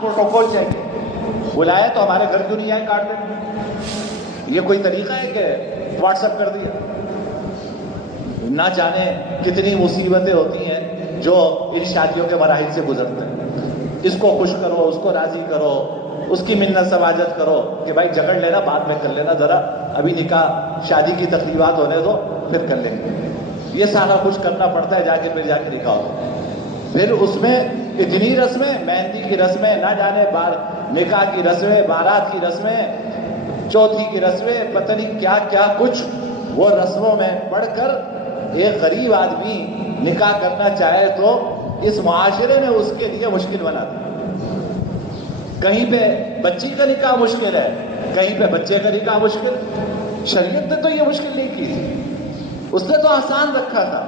Protocol چاہیے، بلایا تو ہمارے گھر کیوں نہیں آئے کاٹ دیں؟ یہ کوئی طریقہ ہے کہ واٹس ایپ کر دیا؟ نہ جانے کتنی مصیبتیں ہوتی ہیں جو ان شادیوں کے مراحل سے گزرتے ہیں. اس کو خوش کرو، اس کو راضی کرو، اس کی منت سماجت کرو کہ بھائی جھگڑ لینا بعد میں کر لینا، ذرا ابھی نکاح شادی کی تقریبات ہونے دو پھر کر لیں گے. یہ سارا کچھ کرنا پڑتا ہے، جا کے نکاح ہوتا ہے. پھر اس میں اتنی رسمیں، مہندی کی رسمیں، نہ جانے نکاح کی رسمیں، بارات کی رسمیں، چوتھی کی رسمیں، پتہ نہیں کیا کیا کچھ. وہ رسموں میں پڑھ کر ایک غریب آدمی نکاح کرنا چاہے تو اس معاشرے نے اس کے لیے مشکل بنا دی. کہیں پہ بچی کا نکاح مشکل ہے، کہیں پہ بچے کا نکاح مشکل. شریعت نے تو یہ مشکل نہیں کی تھی، اس نے تو آسان رکھا تھا.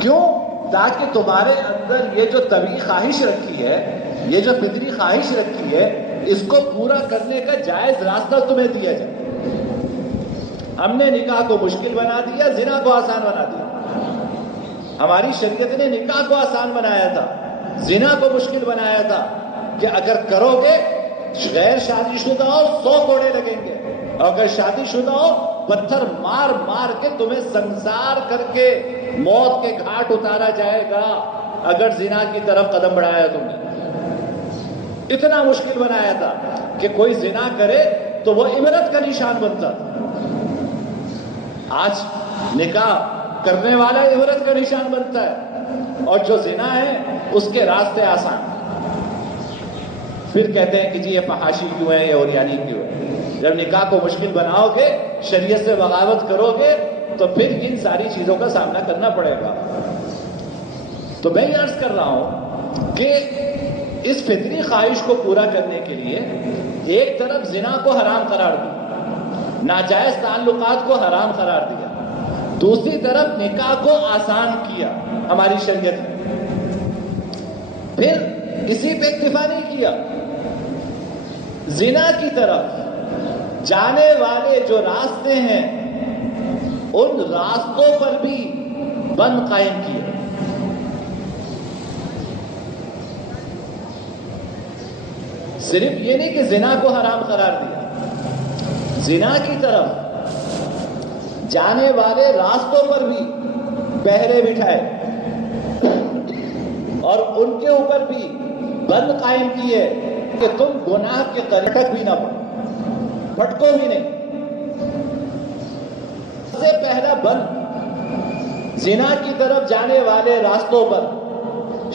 کیوں؟ تاکہ تمہارے اندر یہ جو طبعی خواہش رکھی ہے، یہ جو فطری خواہش رکھی ہے، اس کو پورا کرنے کا جائز راستہ تمہیں دیا جائے. ہم نے نکاح کو مشکل بنا دیا، زنا کو آسان بنا دیا. ہماری شریعت نے نکاح کو آسان بنایا تھا، زنا کو مشکل بنایا تھا کہ اگر کرو گے غیر شادی شدہ ہو 100 کوڑے لگیں گے، اور اگر شادی شدہ ہو پتھر مار مار کے تمہیں سنسار کر کے موت کے گھاٹ اتارا جائے گا اگر زنا کی طرف قدم بڑھایا تم نے. اتنا مشکل بنایا تھا کہ کوئی زنا کرے تو وہ عبرت کا نشان بنتا تھا. آج نکاح کرنے والا عبرت کا نشان بنتا ہے، اور جو زنا ہے اس کے راستے آسان. پھر کہتے ہیں کہ جی یہ فحاشی کیوں ہے، یہ اوریانی کیوں ہے. جب نکاح کو مشکل بناؤ گے، شریعت سے بغاوت کرو گے، تو پھر ان ساری چیزوں کا سامنا کرنا پڑے گا. تو میں یہ عرض کر رہا ہوں کہ اس فطری خواہش کو پورا کرنے کے لیے ایک طرف زنا کو حرام قرار دیا، ناجائز تعلقات کو حرام قرار دیا، دوسری طرف نکاح کو آسان کیا ہماری شریعت نے. پھر اسی پہ اکتفا نہیں کیا، زنا کی طرف جانے والے جو راستے ہیں ان راستوں پر بھی بند قائم کیے. صرف یہ نہیں کہ زنا کو حرام قرار دیا، زنا کی طرف جانے والے راستوں پر بھی پہرے بٹھائے اور ان کے اوپر بھی بند قائم کیے کہ تم گناہ کے قریب بھی نہ پھٹکو بھی نہیں. سب سے پہلا بند زنا کی طرف جانے والے راستوں پر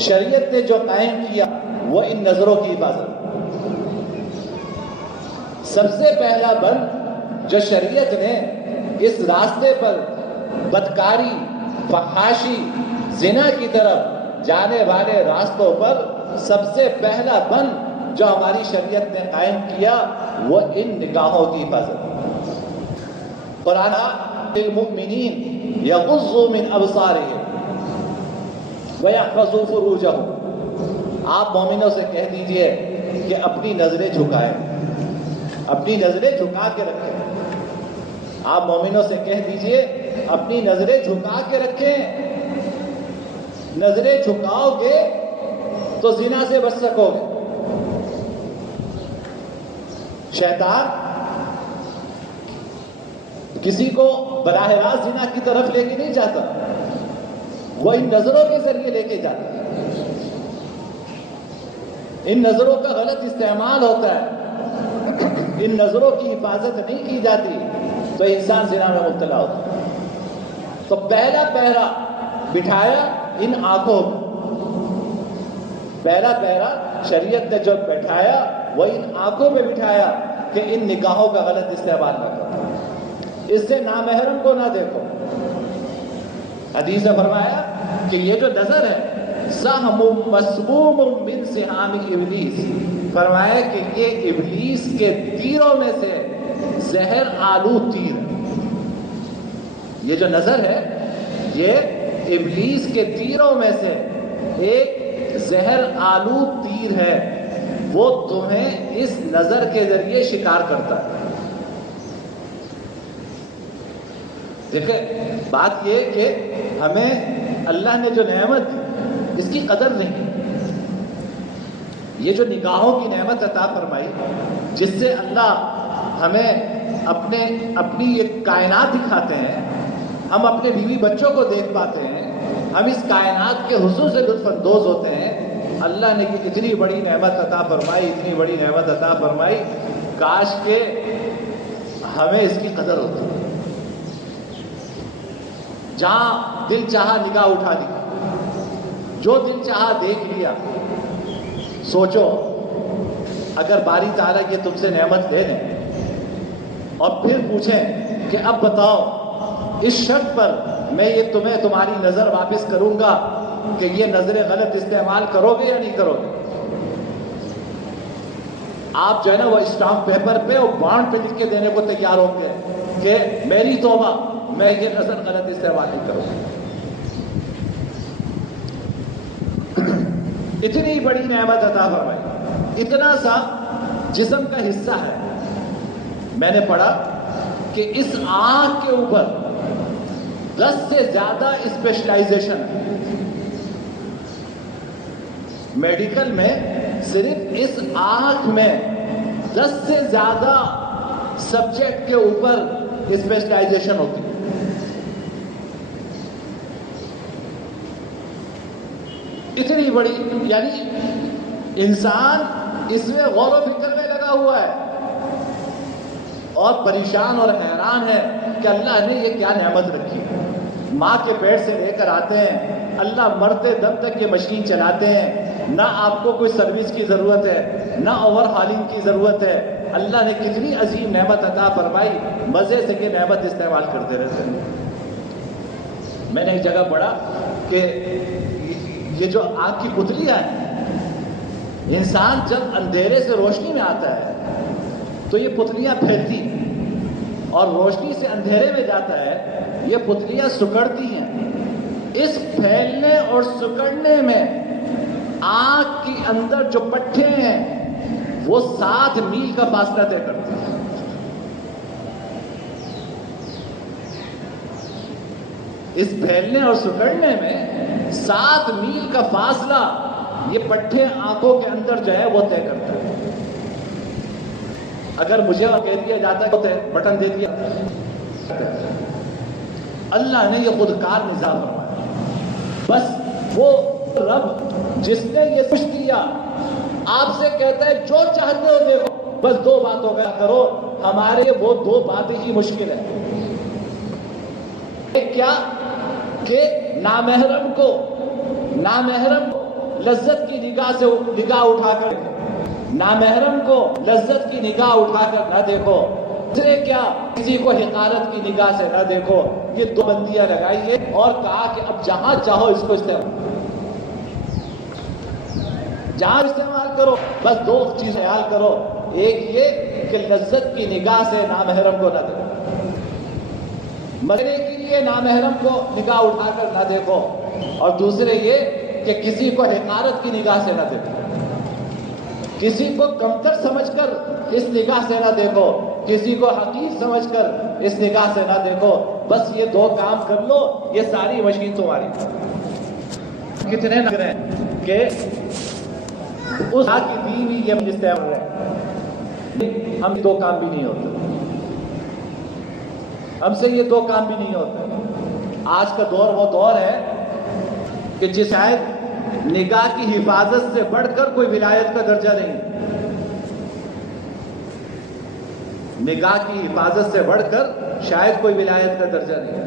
شریعت نے جو قائم کیا وہ ان نظروں کی حفاظت. سب سے پہلا بند جو شریعت نے اس راستے پر بدکاری، فحاشی، زنا کی طرف جانے والے راستوں پر سب سے پہلا بند جو ہماری شریعت نے قائم کیا وہ ان نگاہوں کی حفاظت. قرآن للمؤمنین یغضوا من ابصارهم ویحفظوا فروجهم. آپ مومنوں سے کہہ دیجئے کہ اپنی نظریں جھکائیں، اپنی نظریں جھکا کے رکھیں. آپ مومنوں سے کہہ دیجئے اپنی نظریں جھکا کے رکھیں. نظریں جھکاؤ گے تو زنا سے بچ سکو گے. شیطان کسی کو براہ راست زنا کی طرف لے کے نہیں جاتا، وہ ان نظروں کے ذریعے لے کے جاتا ہے. ان نظروں کا غلط استعمال ہوتا ہے، ان نظروں کی حفاظت نہیں کی جاتی تو انسان زنا میں مبتلا ہوتا ہے. تو پہلا پہرا بٹھایا ان آنکھوں میں، پہلا پہرا شریعت نے جو بٹھایا وہ ان آنکھوں میں بٹھایا کہ ان نگاہوں کا غلط استعمال نہ کرو، اس سے نامحرم کو نہ دیکھو. حدیث نے فرمایا کہ یہ جو نظر ہے سہم مسموم من سہام ابلیس، فرمایا کہ یہ ابلیس کے تیروں میں سے زہر آلود تیر ہے. یہ جو نظر ہے یہ ابلیس کے تیروں میں سے ایک زہر آلود تیر ہے، وہ تمہیں اس نظر کے ذریعے شکار کرتا ہے. دیکھیں بات یہ کہ ہمیں اللہ نے جو نعمت دی اس کی قدر نہیں. یہ جو نگاہوں کی نعمت عطا فرمائی، جس سے اللہ ہمیں اپنی یہ کائنات دکھاتے ہیں، ہم اپنے بیوی بچوں کو دیکھ پاتے ہیں، ہم اس کائنات کے حسن سے لطف اندوز ہوتے ہیں، اللہ نے یہ اتنی بڑی نعمت عطا فرمائی، اتنی بڑی نعمت عطا فرمائی، کاش کہ ہمیں اس کی قدر ہوتی۔ جہاں دل چاہا نگاہ اٹھا دی، جو دل چاہا دیکھ لیا۔ سوچو اگر باری تعالیٰ یہ تم سے نعمت لے لیں اور پھر پوچھیں کہ اب بتاؤ اس شرط پر میں یہ تمہاری نظر واپس کروں گا کہ یہ نظر غلط استعمال کرو گے یا نہیں کرو گے، آپ جو ہے نا وہ اسٹامپ پیپر پہ اور بانڈ پہ لکھ کے دینے کو تیار ہوں گے کہ میری توبہ، میں یہ نظر غلط استعمال نہیں کروں گا۔ اتنی بڑی نعمت عطا فرمائی، اتنا سا جسم کا حصہ ہے۔ میں نے پڑھا کہ اس آنکھ کے اوپر 10 سے زیادہ اسپیشلائزیشن ہے۔ میڈیکل میں صرف اس آنکھ میں 10 سے زیادہ سبجیکٹ کے اوپر اسپیشلائزیشن ہوتی ہے۔ اتنی بڑی، یعنی انسان اس میں غور و فکر میں لگا ہوا ہے اور پریشان اور حیران ہے کہ اللہ نے یہ کیا نعمت رکھی۔ ماں کے پیٹ سے لے کر آتے ہیں، اللہ مرتے دم تک یہ مشین چلاتے ہیں، نہ آپ کو کوئی سروس کی ضرورت ہے، نہ اوور ہالنگ کی ضرورت ہے۔ اللہ نے کتنی عظیم نعمت عطا فرمائی، مزے سے یہ نعمت استعمال کرتے رہتے ہیں۔ میں نے ایک جگہ پڑھا کہ یہ جو آنکھ کی پتلیاں ہیں، انسان جب اندھیرے سے روشنی میں آتا ہے تو یہ پتلیاں پھیلتی ہیں، اور روشنی سے اندھیرے میں جاتا ہے یہ پتلیاں سکڑتی ہیں۔ اس پھیلنے اور سکڑنے میں آنکھ کے اندر جو پٹھے ہیں وہ 7 میل کا فاصلہ طے کرتے ہیں۔ اس پھیلنے اور سکڑنے میں 7 میل کا فاصلہ یہ پٹھے آنکھوں کے اندر جو ہے وہ طے کرتا ہے۔ اگر مجھے کہہ دیا جاتا ہے تو بٹن دے دیا، اللہ نے یہ خودکار نظام فرمایا۔ بس وہ رب جس نے یہ کچھ دیا آپ سے کہتا ہے جو چاہتے ہو دیکھو، بس 2 باتوں کا کرو، ہمارے وہ 2 باتیں ہی مشکل ہے۔ ایک کیا کہ نامحرم کو لذت کی نگاہ سے نگاہ اٹھا کر، نامحرم کو لذت کی نگاہ اٹھا کر نہ دیکھو۔ دوسرے کیا، کسی کو حقارت کی نگاہ سے نہ دیکھو۔ یہ 2 بندیاں لگائی ہے اور کہا کہ اب جہاں چاہو اس کو استعمال کرو، بس 2 چیز خیال کرو، ایک یہ کہ لذت کی نگاہ سے نامحرم کو نہ دیکھو، مرنے کے لیے نامحرم کو نگاہ اٹھا کر نہ دیکھو، اور دوسرے یہ کہ کسی کو حقارت کی نگاہ سے نہ دیکھو، کسی کو کمتر سمجھ کر اس نگاہ سے نہ دیکھو، کسی کو حقیر سمجھ کر اس نگاہ سے نہ دیکھو۔ بس یہ 2 کام کر لو، یہ ساری مشین تمہاری۔ کتنے نظر ہیں کہ اس کی دی ہوئی یہ استعمال ہے، ہم 2 کام بھی نہیں ہوتے، ہم سے یہ 2 کام بھی نہیں ہوتے۔ آج کا دور وہ دور ہے کہ جس شاید نگاہ کی حفاظت سے بڑھ کر کوئی ولایت کا درجہ نہیں، نگاہ کی حفاظت سے بڑھ کر شاید کوئی ولایت کا درجہ نہیں۔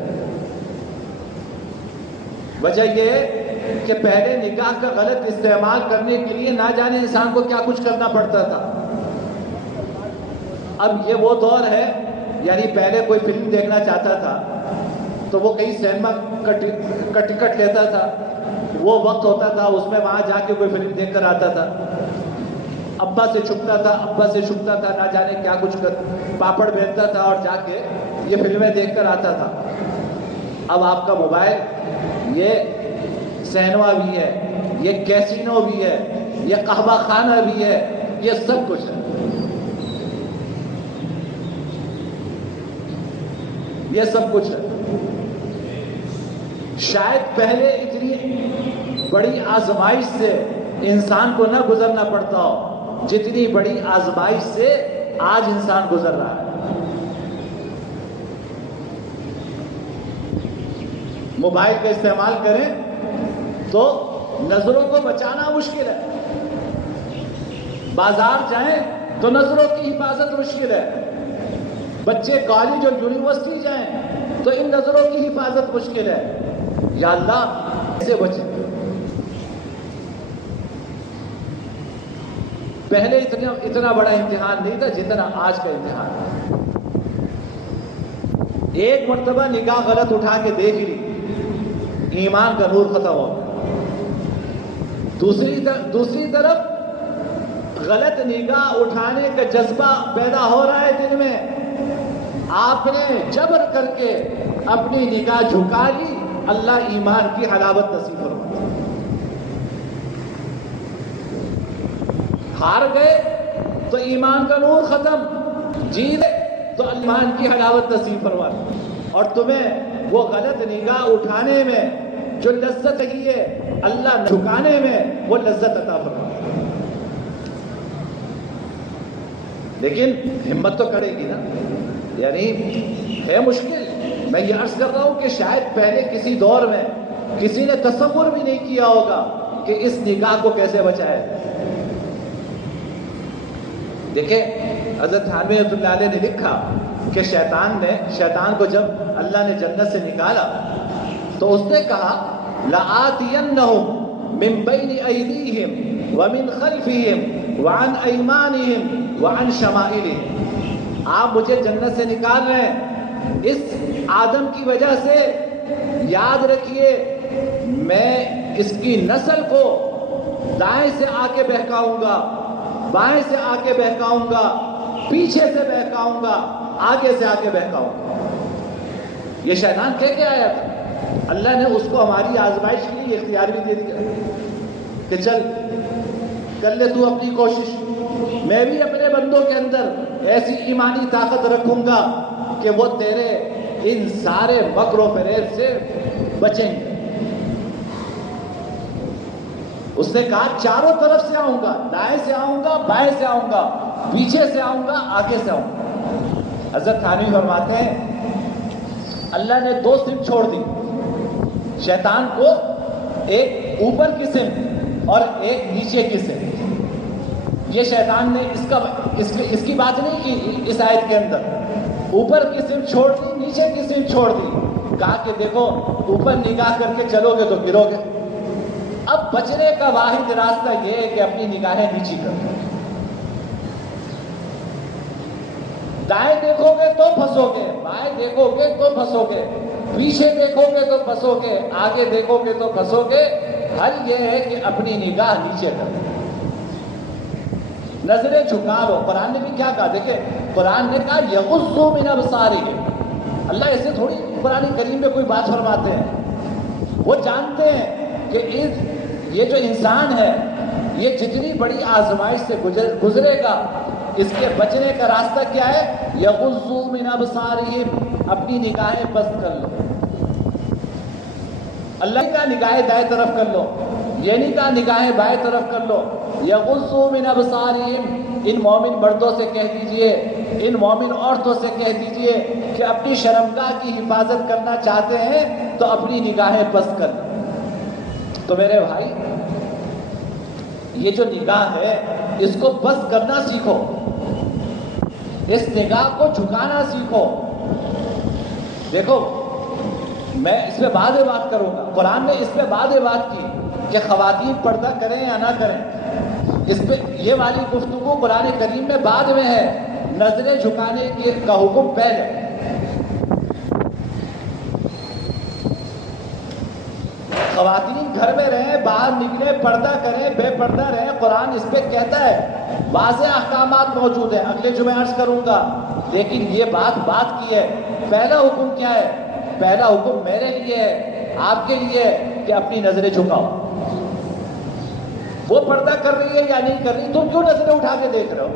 وجہ یہ ہے کہ پہلے نگاہ کا غلط استعمال کرنے کے لیے نہ جانے انسان کو کیا کچھ کرنا پڑتا تھا۔ اب یہ وہ دور ہے، یعنی پہلے کوئی فلم دیکھنا چاہتا تھا تو وہ کہیں سینما کا ٹکٹ لیتا تھا، وہ وقت ہوتا تھا اس میں وہاں جا کے کوئی فلم دیکھ کر آتا تھا، ابا سے چھپتا تھا، نہ جانے کیا کچھ پاپڑ بیچتا تھا اور جا کے یہ فلمیں دیکھ کر آتا تھا۔ اب آپ کا موبائل یہ سینما بھی ہے، یہ کیسینو بھی ہے، یہ قہوہ خانہ بھی ہے، یہ سب کچھ ہے، یہ سب کچھ ہے۔ شاید پہلے اتنی بڑی آزمائش سے انسان کو نہ گزرنا پڑتا ہو جتنی بڑی آزمائش سے آج انسان گزر رہا ہے۔ موبائل کا استعمال کریں تو نظروں کو بچانا مشکل ہے، بازار جائیں تو نظروں کی حفاظت مشکل ہے، بچے کالج اور یونیورسٹی جائیں تو ان نظروں کی حفاظت مشکل ہے۔ یا اللہ کیسے بچیں؟ پہلے اتنا بڑا امتحان نہیں تھا جتنا آج کا امتحان ہے۔ ایک مرتبہ نگاہ غلط اٹھا کے دیکھ لی، ایمان کا نور ختم ہو گیا۔ دوسری طرف غلط نگاہ اٹھانے کا جذبہ پیدا ہو رہا ہے دل میں، آپ نے جبر کر کے اپنی نگاہ جھکا لی، اللہ ایمان کی حلاوت نصیب فرمائے۔ ہار گئے تو ایمان کا نور ختم، جیت تو ایمان کی حلاوت نصیب فرمائے۔ اور تمہیں وہ غلط نگاہ اٹھانے میں جو لذت ہے، اللہ جھکانے میں وہ لذت عطا فرمائے۔ لیکن ہمت تو کرے گی نا، یعنی ہے مشکل۔ میں یہ عرض کر رہا ہوں کہ شاید پہلے کسی دور میں کسی نے تصور بھی نہیں کیا ہوگا کہ اس نگاہ کو کیسے بچائے۔ دیکھیں حضرت تھانوی رحمۃ اللہ علیہ نے لکھا کہ شیطان کو جب اللہ نے جنت سے نکالا تو اس نے کہا لَآتِيَنَّهُمْ مِنْ بَيْنِ أَيْدِيهِمْ وَمِنْ خَلْفِهِمْ وَعَنْ أَيْمَانِهِمْ وَعَنْ شَمَائِلِهِمْ۔ آپ مجھے جنت سے نکال رہے ہیں، اس آدم کی وجہ سے یاد رکھیے میں اس کی نسل کو دائیں سے آ کے بہکاؤں گا، بائیں سے آ کے بہکاؤں گا، پیچھے سے بہکاؤں گا، آگے سے آ کے بہکاؤں گا۔ یہ شیطان کہہ کے آیا تھا، اللہ نے اس کو ہماری آزمائش کے لیے اختیار بھی دے دیا کہ چل کر لے تو اپنی کوشش، میں بھی اپنے بندوں کے اندر ایسی ایمانی طاقت رکھوں گا کہ وہ تیرے ان سارے مکر و فریب سے بچیں گے۔ اس نے کہا چاروں طرف سے آؤں گا، دائیں سے آؤں گا، بائیں سے آؤں گا، پیچھے سے آؤں گا، آگے سے آؤں گا۔ حضرت تھانوی فرماتے ہیں اللہ نے دو سمت چھوڑ دی شیطان کو، ایک اوپر کی سمت اور ایک نیچے کی سمت۔ یہ شیطان نے اس کی بات نہیں کی اس آیت کے اندر، اوپر کی سمت چھوڑ دی، نیچے کی سمت چھوڑ دی، کہا کہ دیکھو اوپر نگاہ کر کے چلو گے تو گرو گے، اب بچنے کا واحد راستہ یہ ہے کہ اپنی نگاہیں نیچی کر دو، دائیں دیکھو گے تو پھنسو گے، بائیں دیکھو گے تو پھنسو گے، پیچھے دیکھو گے تو پھنسو گے، آگے دیکھو گے تو پھنسو گے، حل یہ ہے کہ اپنی نگاہ نیچے کر دو، نظریں جھکا لو۔ قرآن نے بھی کیا کہا؟ دیکھیں قرآن نے کہا یغضوا من ابصارہم، اللہ ایسے تھوڑی قرآن کریم میں کوئی بات فرماتے ہیں، وہ جانتے ہیں کہ یہ جو انسان ہے یہ جتنی بڑی آزمائش سے گزرے گا اس کے بچنے کا راستہ کیا ہے؟ یغضوا من ابصارہم، اپنی نگاہیں پست کر لو۔ اللہ کا نگاہیں دائیں طرف کر لو، یہ نہیں کہا نگاہیں بائیں طرف کر لو۔ یغضوا من ابصارہم، ان مومن مردوں سے کہہ دیجئے، ان مومن عورتوں سے کہہ دیجئے کہ اپنی شرمگاہ کی حفاظت کرنا چاہتے ہیں تو اپنی نگاہیں پست کر لو۔ تو میرے بھائی یہ جو نگاہ ہے اس کو پست کرنا سیکھو، اس نگاہ کو جھکانا سیکھو۔ دیکھو میں اس پہ بعد میں بات کروں گا، قرآن نے اس پہ بعد میں بات کی کہ خواتین پردہ کریں یا نہ کریں، اس پہ یہ والی گفتگو قرآن کریم میں بعد میں ہے، نظریں جھکانے کا حکم پہلے۔ خواتین گھر میں رہیں، باہر نکلیں، پردہ کریں، بے پردہ رہیں، قرآن اس پہ کہتا ہے، واضح احکامات موجود ہیں، اگلے جمعے عرض کروں گا، لیکن یہ بات کی ہے۔ پہلا حکم کیا ہے؟ پہلا حکم میرے لیے ہے، آپ کے لیے ہے کہ اپنی نظریں جھکاؤ۔ وہ پردہ کر رہی ہے یا نہیں کر رہی، تم کیوں نظریں اٹھا کے دیکھ رہے ہو؟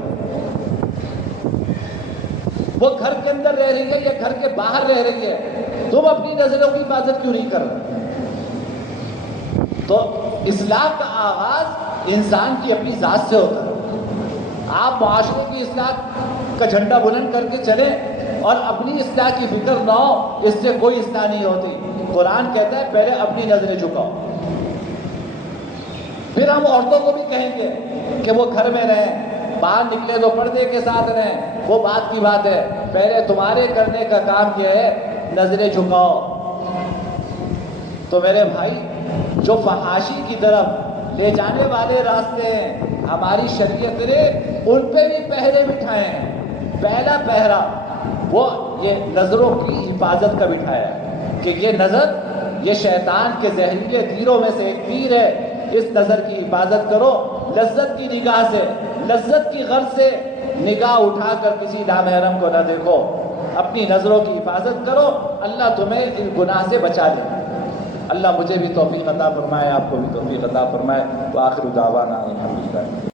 وہ گھر کے اندر رہ رہی ہے یا گھر کے باہر رہ رہی ہے، تم اپنی نظروں کی حفاظت کیوں نہیں کر رہے؟ تو اصلاح کا آغاز انسان کی اپنی ذات سے ہوتا ہے۔ آپ معاشرے کی اصلاح کا جھنڈا بلند کر کے چلیں اور اپنی اصلاح کی فکر نہ ہو، اس سے کوئی اصلاح نہیں ہوتی۔ قرآن کہتا ہے پہلے اپنی نظریں جھکاؤ، پھر ہم عورتوں کو بھی کہیں گے کہ وہ گھر میں رہیں، باہر نکلے تو پردے کے ساتھ رہیں، وہ بات کی بات ہے۔ پہلے تمہارے کرنے کا کام کیا ہے؟ نظریں جھکاؤ۔ تو میرے بھائی، جو فحاشی کی طرف لے جانے والے راستے ہیں، ہماری شریعت نے ان پہ بھی پہرے بٹھائے ہیں۔ پہلا پہرا وہ یہ نظروں کی حفاظت کا بٹھایا ہے کہ یہ نظر، یہ شیطان کے زہریلے تیروں میں سے ایک تیر ہے، اس نظر کی حفاظت کرو۔ لذت کی نگاہ سے، لذت کی غرض سے نگاہ اٹھا کر کسی نامحرم کو نہ دیکھو، اپنی نظروں کی حفاظت کرو، اللہ تمہیں ان گناہ سے بچا لے۔ اللہ مجھے بھی توفیق عطا فرمائے، آپ کو بھی توفیق عطا فرمائے۔ وآخر دعوانا الحمدللہ۔